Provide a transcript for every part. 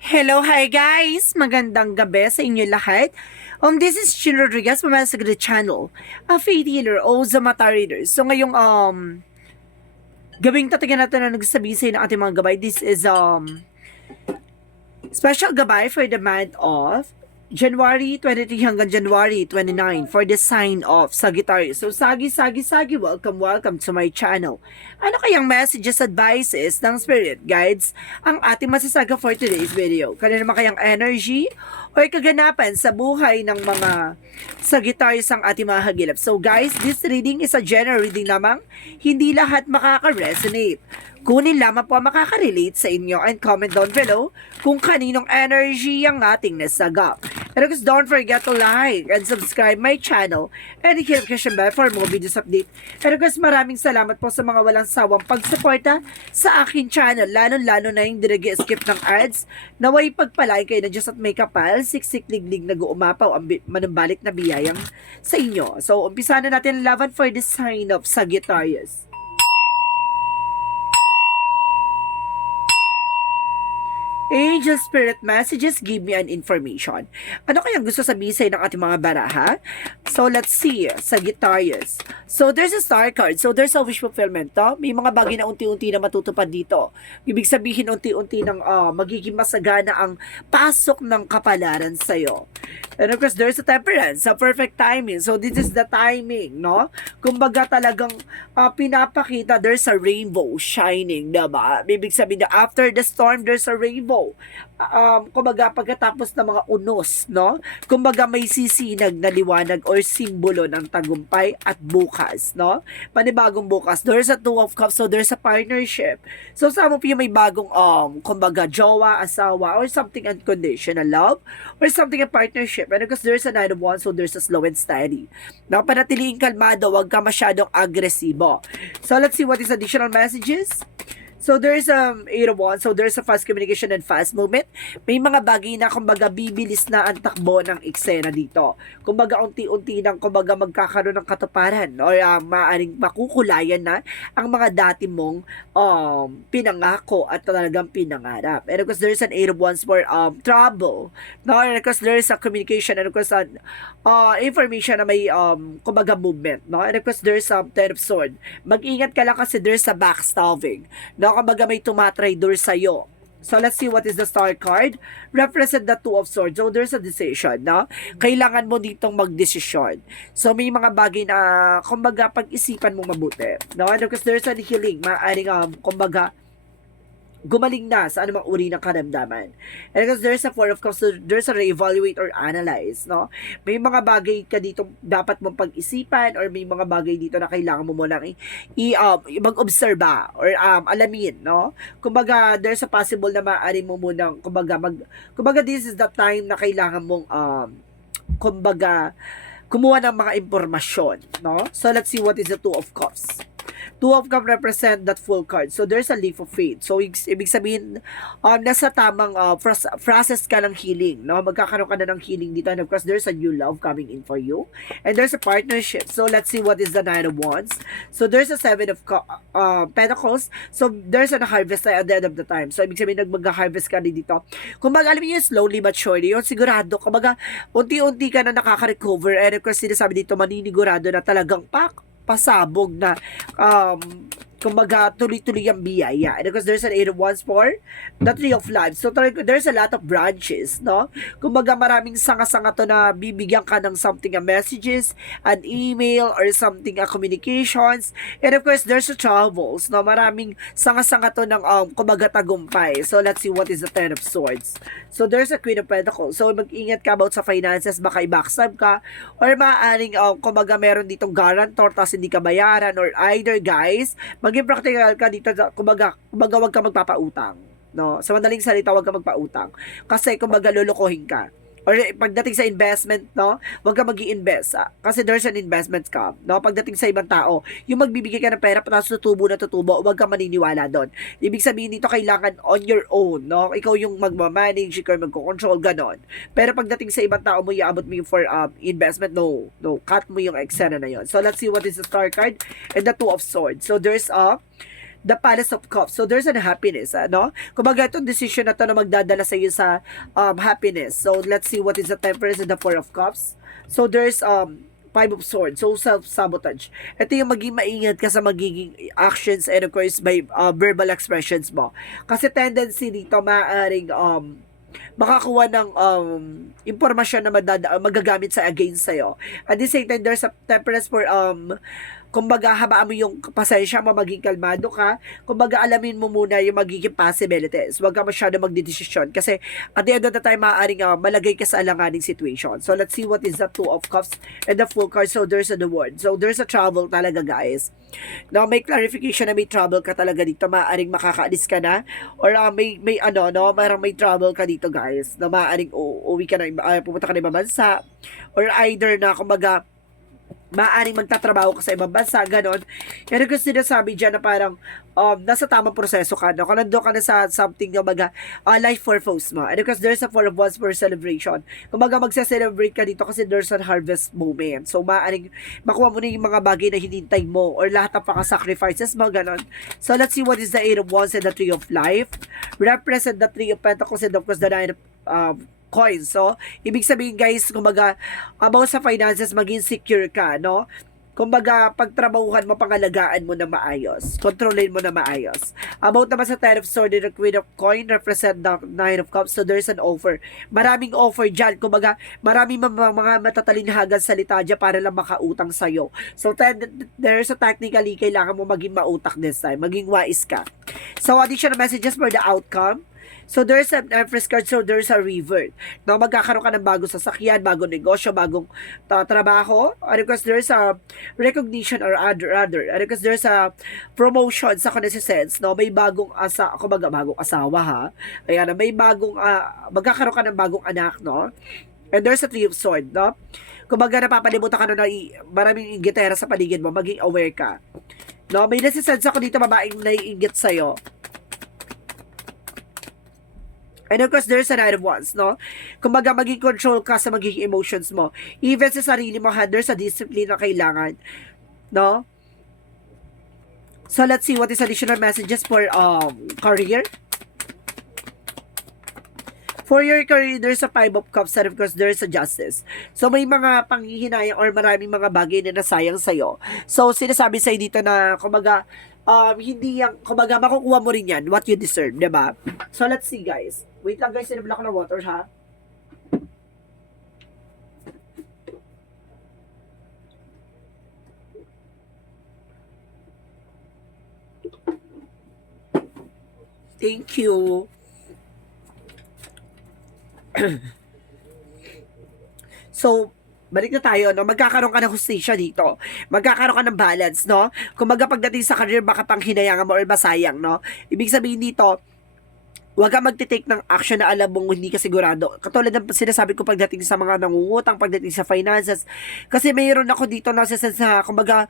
Hello, hi guys! Magandang gabi sa inyo lahat. This is Chin Rodriguez from my channel, a faith healer o Zamata reader. So ngayong gabing tatagan natin na nagsabisay ng ating mga gabay. This is special gabay for the month of January 23 hanggang January 29 for the sign of Sagittarius. So, Sagi, welcome to my channel. Ano kayang messages, advices ng spirit guides ang ating masasaga for today's video? Kanina naman kayang energy or kaganapan sa buhay ng mga Sagittarius ang ating mga hagilap. So guys, this reading is a general reading lamang. Hindi lahat makaka-resonate. Kunin lamang po ang makaka-relate sa inyo and comment down below kung kaninong energy ang ating nasagap. And of course, don't forget to like and subscribe my channel and hit the notification bell for more videos update. And of course, maraming salamat po sa mga walang sawang pagsuporta sa akin channel, lalo-lalo na yung dinag-skip ng ads. Naway pagpalain kayo na Diyos at may kapal, siksik-liglig nag-uumapaw ang manumbalik na biyayang sa inyo. So, umpisa na natin ang laban for the sign of Sagittarius. Angel Spirit Messages, give me an information. Ano kayang gusto sabihin sa ng ating mga baraha? So, let's see. Sagittarius. So, there's a star card. So, there's a wish fulfillment. To. May mga bagay na unti-unti na matutupad dito. Ibig sabihin, unti-unti nang magiging masagana ang pasok ng kapalaran sa'yo. And of course, there's a temperance, a perfect timing. So, this is the timing, no? Kumbaga talagang pinapakita, there's a rainbow shining, diba? Ibig sabihin na after the storm, there's a rainbow. Kumbaga pagkatapos ng mga unos, no? Kumbaga may sisinag na liwanag or simbolo ng tagumpay at bukas, no? Panibagong bukas. There's a two of cups, so there's a partnership. So sa mo may bagong kumbaga jowa, asawa, or something unconditional love, or something a partnership. And because there's a nine of wands, so there's a slow and steady. Now, panatiliing kalmado, wag ka masyadong agresibo. So let's see what is additional messages. So there's eight of wands, so there's a fast communication and fast movement. May mga bagay na kumbaga bibilis na ang takbo ng eksena dito. Kumbaga unti-unti nang kumbaga magkakaroon ng katuparan or maaring makukulayan na ang mga dati mong pinangako at talagang pinangarap. And of course there's an eight of wands for trouble. No, and of course there's a communication and of course information na may kumbaga movement, no? And of course there's ten of sword. Mag-ingat ka lang kasi there's a backstabbing. No, kumbaga may tumatrader sa'yo. So, let's see what is the star card. Represent the two of swords. So, there's a decision, no? Kailangan mo ditong magdesisyon. So, may mga bagay na, kumbaga, pag-isipan mo mabuti. No? And of course, there's a healing. Maaaring, kumbaga, gumaling na sa anumang uri ng karamdaman. And because there's a four of cups, so there's a re-evaluate or analyze, no? May mga bagay ka dito dapat mong pag-isipan or may mga bagay dito na kailangan mo munang mag-obserba or alamin, no? Kumbaga, there's a possible na maaari mo munang, kumbaga this is the time na kailangan mong, kumbaga, kumuha ng mga impormasyon, no? So, let's see what is the two of cups. Two of Cups represent that full card. So, there's a leap of faith. So, ibig sabihin, nasa tamang process ka ng healing. No? Magkakaroon ka na ng healing dito. And of course, there's a new love coming in for you. And there's a partnership. So, let's see what is the Nine of Wands. So, there's a Seven of Pentacles. So, there's a harvest at the end of the time. So, ibig sabihin, mag-harvest ka rin dito. Kung alam niyo, slowly but surely, yun, sigurado, kumbaga, unti-unti ka na nakaka-recover. And of course, sinasabi dito, maninigurado na talagang pasabog na kumbaga tuloy-tuloy ang biyaya. And because there's an eight of wands for the tree of life. So there's a lot of branches, no? Kumbaga maraming sanga-sanga to na bibigyan ka ng something messages, an email or something communications. And of course there's a travels, no? Maraming sanga-sanga to ng kumbaga tagumpay. So let's see what is the ten of swords. So there's a queen of pentacles. So mag-ingat ka about sa finances, baka i-backstab ka or maaaring kumbaga meron ditong guarantor tapos hindi ka bayaran or either guys, maging practical ka dito, kumbaga wag ka magpapautang, no? Sa madaling salita, wag ka magpautang. Kasi kumbaga lulukohin ka. Or pagdating sa investment, no? Wag ka mag-i-invest. Kasi there's an investment scam, no? Pagdating sa ibang tao, yung magbibigay ka ng pera tapos tutubo, wag ka maniniwala doon. Ibig sabihin dito, kailangan on your own, no? Ikaw yung magmamanage, ikaw yung magko-control, ganon. Pero pagdating sa ibang tao mo, iaabot mo yung for investment, no. Cut mo yung eksena na yon. So, let's see what is the star card and the two of swords. So, there's a the Palace of Cups. So there's an happiness, ano? Kumbaga itong decision na to na magdadala sa iyo sa happiness. So let's see what is the Temperance and the Four of Cups. So there's Five of Swords, so self-sabotage. Ito yung maging maingat ka sa magiging actions and of course by verbal expressions mo. Kasi tendency dito maaaring makakuha ng impormasyon na magagamit sa against sa'yo. At the same time, there's a temperance for kumbaga, habaan mo yung pasensya mo, maging kalmado ka. Kumbaga, alamin mo muna yung magiging possibilities. Huwag ka masyado magdidesisyon. Kasi, at the end of the time, maaaring malagay ka sa alanganing situation. So, let's see what is the Two of Cups and the Full card. So, there's the word. So, there's a trouble talaga, guys. Now, may clarification na may trouble ka talaga dito. Maaaring makakaalis ka na. Or parang may trouble ka dito, guys. Na maaaring uwi ka na, pumunta ka na ibang bansa. Or either na, kumbaga, maaaring magtatrabaho ka sa ibang bansa, ganon. Yan ang sinasabi dyan na parang nasa tamang proseso ka, no? Kung nandun ka na sa something na life purpose mo. And because there's a Four of Wands for celebration. Kumbaga magsa-celebrate ka dito kasi there's a harvest moment. So maaaring makuha mo na yung mga bagay na hinintay mo or lahat ng paka-sacrifices mo, ganon. So let's see what is the Eight of Wands and the Tree of Life. Represent the Three of Pentacles and of course the Nine of coins. So, ibig sabihin guys, kumbaga, about sa finances, maging secure ka, no? Kumbaga, pagtrabahuhan mo, pangalagaan mo na maayos. Kontrolin mo na maayos. About naman sa Ten of Swords and the Queen of Coin, represent the Nine of Cups. So, there's an offer. Maraming offer dyan. Kumbaga, maraming mga matatalinhagan salita dyan para lang makautang sa'yo. So, there's a technically, kailangan mo maging mautak this time. Maging wise ka. So, additional messages for the outcome. So, there's an Empress card, so there's a revert. Now, magkakaroon ka ng bagong sasakyan, bagong negosyo, bagong trabaho. And because there's a recognition or other. And because there's a promotion sa sense, no? May bagong bagong asawa, ha? Ayan, may bagong, magkakaroon ka ng bagong anak, no? And there's a Three of Swords, no? Kumbaga, napapalimutan ka na maraming inggitera sa paligid mo, maging aware ka. No? May nasisense ako dito, babaeng naiinggit sa'yo. And of course, there's a Nine of Wands, no? Kumbaga, maging control ka sa magiging emotions mo. Even sa sarili mo, there's a discipline na kailangan, no? So, let's see what is additional messages for career. For your career, there's a Five of Cups and of course, there's a Justice. So, may mga panghihinayang or maraming mga bagay na nasayang sa'yo. So, sinasabi sa'yo dito na, kumbaga, hindi yan, kumbaga, makukuha mo rin yan, what you deserve, diba? So, let's see, guys. Wait lang, guys, sinabla ko ng water, ha? Thank you. So, balik na tayo, no? Magkakaroon ka ng hustisya dito. Magkakaroon ka ng balance, no? Kung pagdating sa career, baka pang hinayangan mo or masayang, no? Ibig sabihin dito, huwag ka magtitake ng action na alam mong hindi ka sigurado. Katulad ng sinasabi ko pagdating sa mga nangungutang, pagdating sa finances. Kasi mayroon ako dito na sense na, kumbaga,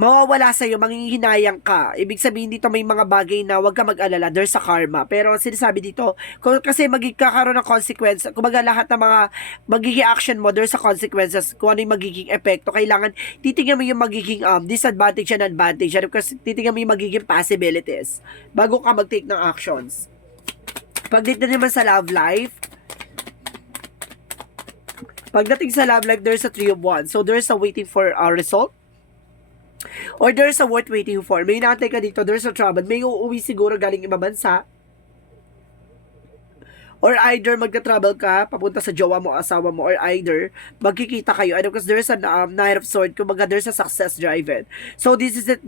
mawawala sa'yo, manghihinayang ka. Ibig sabihin dito may mga bagay na huwag ka mag-alala, there's a karma. Pero sinasabi dito, kasi magkakaroon ng consequence, kumbaga lahat ng mga magiging action mo, there's a consequences, kung ano yung magiging epekto. Kailangan, titingnan mo yung magiging disadvantage and advantage. Kasi titingnan mo yung magiging possibilities bago ka mag-take ng actions. Pagdating naman sa love life, there's a Three of Wands. So, there's a waiting for a result. Or there's a worth waiting for. May natin ka dito, there's a trouble. May uuwi siguro galing ibang bansa. Or either magka-travel ka, papunta sa jowa mo, asawa mo, or either magkikita kayo. And because there's a Knight of Swords, kumbaga there's a success driven. So this is it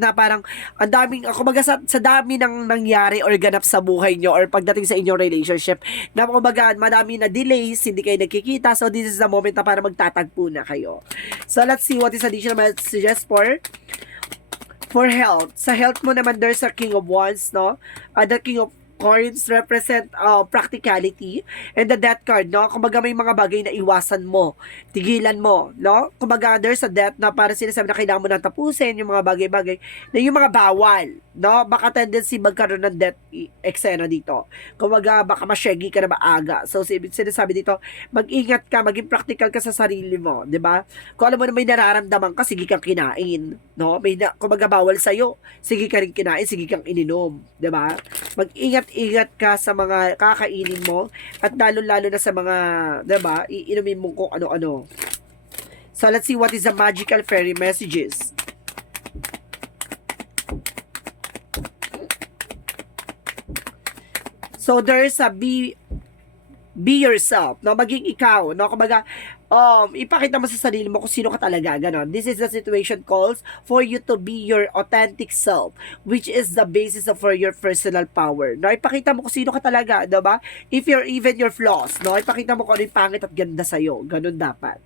na parang ang daming, kumbaga sa dami ng nangyari or ganap sa buhay nyo or pagdating sa inyong relationship, na kumbaga madami na delays, hindi kayo nagkikita. So this is the moment na para magtatagpo na kayo. So let's see what is additional messages for health. Sa health mo naman, there's a King of Wands, no? The King of coins represent practicality. And the death card, no? Kumbaga may mga bagay na iwasan mo, tigilan mo, no? Kumbaga there's a death na para sinasabi na kailangan mo nang tapusin yung mga bagay-bagay na yung mga bawal, no? Baka tendency magkaroon ng death eksena dito. Kumbaga baka masyegi ka na maaga. So sinasabi dito, mag-ingat ka, maging practical ka sa sarili mo, 'di ba? Kung alam mo na may nararamdaman ka, sige kang kinain, no? Kumbaga bawal sa iyo, sige ka rin kinain, sige kang ininom, 'di ba? Mag-ingat-ingat ka sa mga kakainin mo at lalo-lalo na sa mga, 'di ba, iinumin mo kung ano-ano. So let's see what is the magical fairy messages. So there's a be yourself, no? Maging ikaw, no? Kumbaga, ipakita mo sa sarili mo kung sino ka talaga, ganon. This is the situation calls for you to be your authentic self, which is the basis of for your personal power. No? Ipakita mo kung sino ka talaga, diba? If you're even your flaws, no? Ipakita mo kung ano yung pangit at ganda sa'yo. Ganon dapat.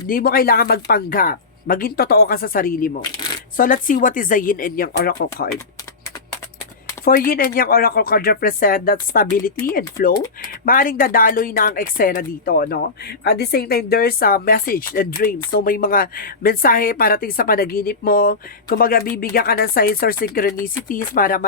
Hindi mo kailangan magpanggap. Maging totoo ka sa sarili mo. So, let's see what is the yin and yang oracle card. For yin and yang oracle card represent that stability and flow. Maaring dadaloy na ang eksena dito, no? At the same time, there's a message and dreams. So, may mga mensahe parating sa panaginip mo. Kumaga, bibigyan ka ng signs or synchronicities para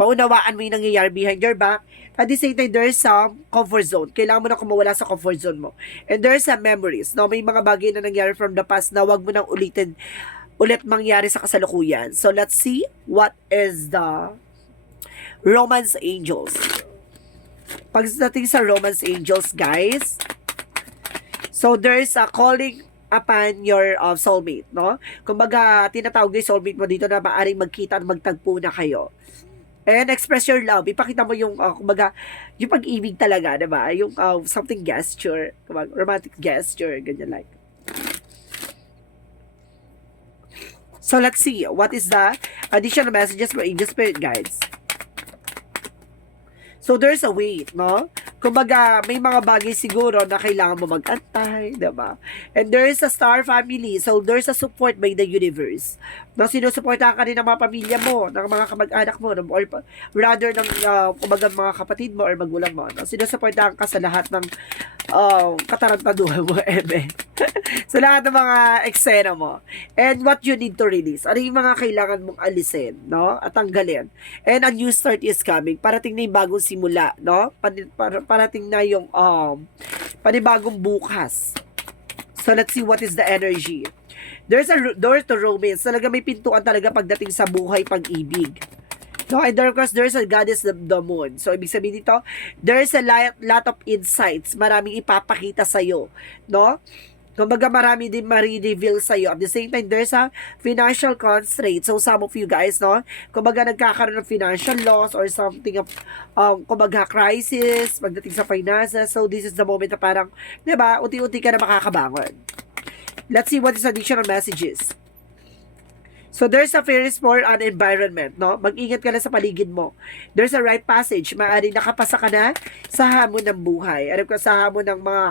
maunawaan mo yung nangyayari behind your back. At the same time, there's a comfort zone. Kailangan mo na kumawala sa comfort zone mo. And there's a memories, no? May mga bagay na nangyari from the past na wag mo nang ulit mangyari sa kasalukuyan. So, let's see what is the Romance Angels. Pagdating sa Romance Angels, guys, so there's a calling upon your soulmate, no? Kumbaga, tinatawag yung soulmate mo dito na maaring magkita at magtagpo na kayo. And express your love. Ipakita mo yung, kumbaga, yung pag-ibig talaga, diba? Yung something gesture, kumbaga, romantic gesture, ganyan like. So, let's see. What is the additional messages for Angel Spirit Guides? So, there's a wait, no? Kumbaga, may mga bagay siguro na kailangan mo mag-antay, diba? And there is a star family. So, there's a support by the universe. No, sinusuportahan ka rin ng mga pamilya mo, ng mga kamag-anak mo, or rather ng, kumbaga, mga kapatid mo or magulang mo. No? Sinusuportahan ka sa lahat ng katarantaduhan mo, eme. Sa lahat ng mga eksena mo. And what you need to release. Ano yung mga kailangan mong alisin, no? At tanggalin. And a new start is coming. Parating na yung bagong simula, no? Parating na yung panibagong bukas. So, let's see what is the energy. There's a door to romance. Talaga may pintuan talaga pagdating sa buhay, pag-ibig. No, and of course, there's a goddess of the moon. So, ibig sabihin dito, there's a lot of insights. Maraming ipapakita sa'yo. No? Kumbaga, marami din ma-reveal sa'yo. At the same time, there's a financial constraint. So, some of you guys, no? Kumbaga, nagkakaroon ng financial loss or something of, kumbaga, crisis pagdating sa finances. So, this is the moment na parang, di ba, unti-unti ka na makakabangon. Let's see what is additional messages. So, there's a fear for an environment, no? Mag-ingat ka na sa paligid mo. There's a right passage. Maaaring nakapasa ka na sa hamon ng buhay. Alam ko, sa hamon ng mga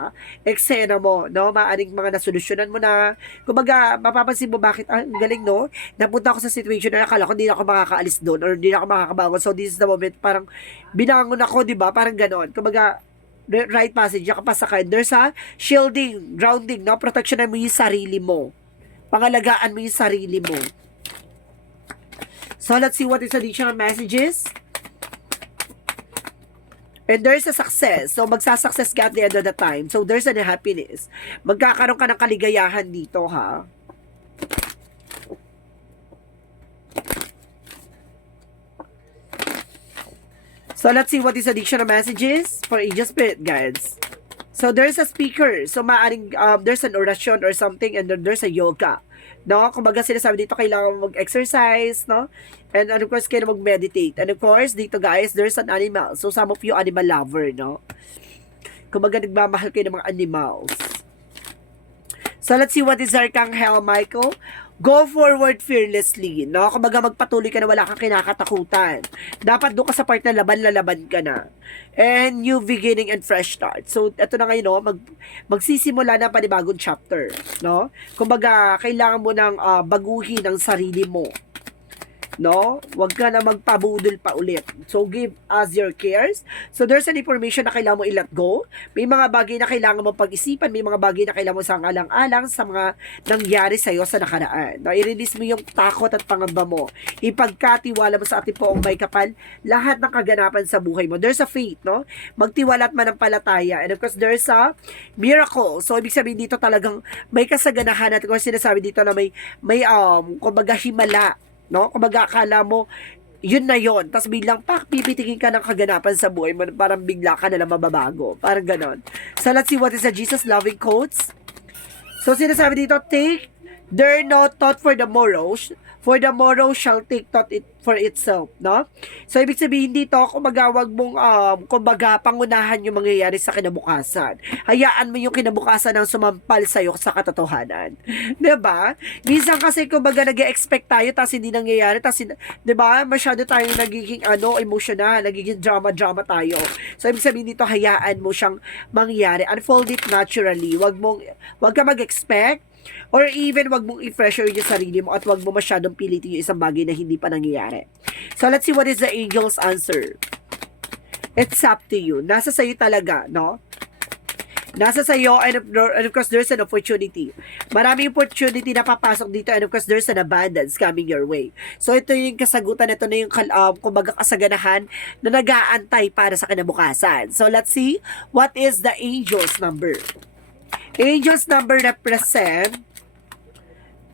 eksena mo, no? Maaaring mga nasolusyonan mo na. Kumbaga, mapapansin mo bakit, ang galing, no? Napunta ako sa situation na nakala ko hindi na ako makakaalis doon or hindi na ako makakabangon. So, this is the moment, parang binangon ako, di ba? Parang ganon. Kumbaga, right passage, nakapasa ka. There's a shielding, grounding, no? Protection mo yung sarili mo. Pangalagaan mo yung sarili mo. So, let's see what is additional messages. And there's a success. So, magsasuccess ka at the end of the time. So, there's a happiness. Magkakaroon ka ng kaligayahan dito, ha? So, let's see what is additional messages for Angel Spirit Guides. So, there's a speaker. So, maaring, there's an orasyon or something, and then there's a yoga. No? Kumbaga, sinasabi dito, kailangan mag-exercise, no? And of course, kailangan mag-meditate. And of course, dito guys, there's an animal. So, some of you animal lover, no? Kumbaga, nagmamahal kayo ng mga animals. So, let's see what is Archangel Michael. Go forward fearlessly, no? Kumbaga, magpatuloy ka na wala kang kinakatakutan. Dapat doon ka sa part na laban ka na. And new beginning and fresh start. So, ito na ngayon, no? Magsisimula na panibagong chapter, no? Kumbaga, kailangan mo nang baguhin ang sarili mo. no? Huwag ka na magpabudol pa ulit. So, give us your cares. So, there's an information na kailangan mo i-let go. May mga bagay na kailangan mo pag-isipan. May mga bagay na kailangan mo sang alang-alang sa mga nangyari sa'yo sa nakaraan. No? I-release mo yung takot at pangamba mo. Ipagkatiwala mo sa ating poong may kapal lahat ng kaganapan sa buhay mo. There's a faith, no? Magtiwala at manampalataya. And of course, there's a miracle. So, ibig sabihin dito talagang may kasaganahan at kung sinasabi dito na may kumbaga himala, no? Kumbaga akala mo yun na yun. Tapos biglang pipitingin ka ng kaganapan sa buhay mo, parang bigla ka na lang mababago. Parang ganon. So let's see what is the Jesus loving quotes. So sinasabi dito, take there no thought for the morrow shall take thought it for itself, no? So, ibig sabihin dito, kumbaga, wag mong, kumbaga, pangunahan yung mangyayari sa kinabukasan. Hayaan mo yung kinabukasan ng sumampal sa'yo sa katotohanan. Diba? Minsan kasi, kumbaga, nag-expect tayo, tapos hindi nangyayari, tapos, diba, masyado tayong nagiging, emotional, nagiging drama tayo. So, ibig sabihin dito, hayaan mo siyang mangyari. Unfold it naturally. Wag ka mag-expect, or even wag mong i-pressure yung sarili mo at wag mo masyadong pilitin yung isang bagay na hindi pa nangyayari. So, let's see what is the angel's answer. It's up to you. Nasa sa'yo talaga, no? Nasa sa'yo, and of course, there's an opportunity. Maraming opportunity na papasok dito, and of course, there's an abundance coming your way. So, ito yung kasagutan, ito na yung, kumbaga, kasaganahan na nag-aantay para sa kinabukasan. So, let's see, what is the angel's number? Angel's number represent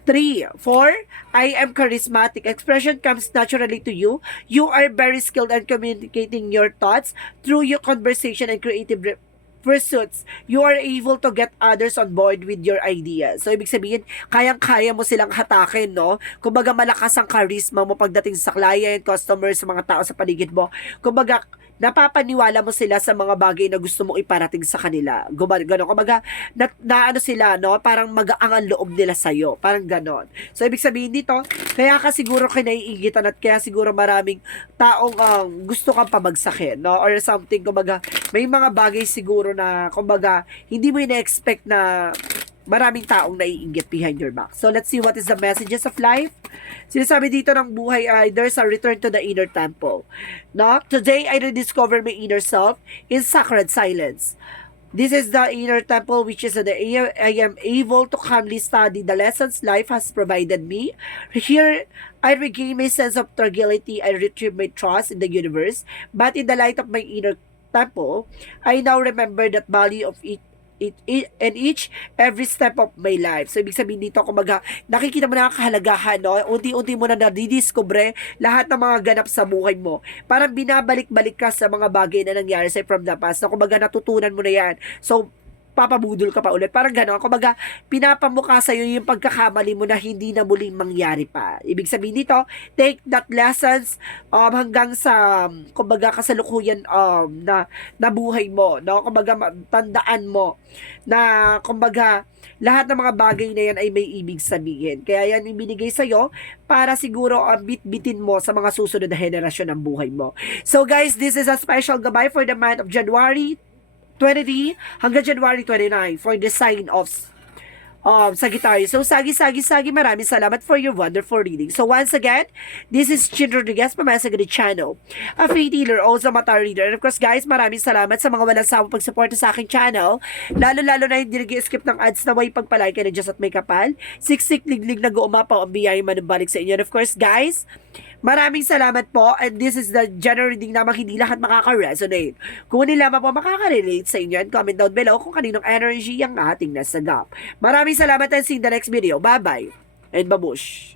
3. 4. I am charismatic. Expression comes naturally to you. You are very skilled at communicating your thoughts through your conversation and creative pursuits. You are able to get others on board with your ideas. So, ibig sabihin, kayang-kaya mo silang hatakin, no? Kumbaga, malakas ang charisma mo pagdating sa client, customers, sa mga tao sa paligid mo. Kumbaga, napapaniwala mo sila sa mga bagay na gusto mong iparating sa kanila. Gano'n. Kumbaga, ano sila, no? Parang magaang ang loob nila sa'yo. Parang ganon. So, ibig sabihin dito, kaya ka siguro kinaiingitan at kaya siguro maraming taong gusto kang pabagsakin, no? Or something, kumbaga, may mga bagay siguro na, kumbaga, hindi mo ina-expect na maraming taong naiinggit behind your back. So, let's see what is the messages of life. Sinasabi dito ng buhay ay, there's a return to the inner temple. No? Today, I rediscover my inner self in sacred silence. This is the inner temple which is that I am able to calmly study the lessons life has provided me. Here, I regain my sense of tranquility. I retrieve my trust in the universe. But in the light of my inner temple, I now remember that value of and every step of my life. So, ibig sabihin dito, kumbaga, nakikita mo na ang kahalagahan, no? Unti-unti mo na nadidiscover lahat ng mga ganap sa buhay mo. Parang binabalik-balik ka sa mga bagay na nangyari sa'yo from the past, na kumbaga, natutunan mo na yan. So, papabudol ka pa ulit. Parang gano'n. Kumbaga, pinapamukha sa'yo yung pagkakamali mo na hindi na muling mangyari pa. Ibig sabihin dito, take that lessons hanggang sa, kumbaga, kasalukuyan na buhay mo. No? Kumbaga, tandaan mo na, kumbaga, lahat ng mga bagay na yan ay may ibig sabihin. Kaya yan ibinigay sa'yo para siguro bit-bitin mo sa mga susunod na henerasyon ng buhay mo. So guys, this is a special goodbye for the month of January 23 hanggang January 29 for the sign of Sagittarius. So, Sagi, maraming salamat for your wonderful reading. So, once again, this is Chin Rodriguez from Masagadi Channel, a faith healer, also mata reader. And of course, guys, maraming salamat sa mga walang sawang pagsuporta sa aking channel. Lalo-lalo na hindi nag-skip ng ads na way pagpalay ka na Diyos at may kapal. Siksik, liglig, nag-uumapaw ang biyaya manubalik sa inyo. And of course, guys, maraming salamat po, and this is the general reading naman hindi lahat makaka-resonate. Kung hindi lamang po makaka-relate sa inyo, and comment down below kung kaninong energy ang ating nasagap. Maraming salamat and see you in the next video. Bye-bye and babush!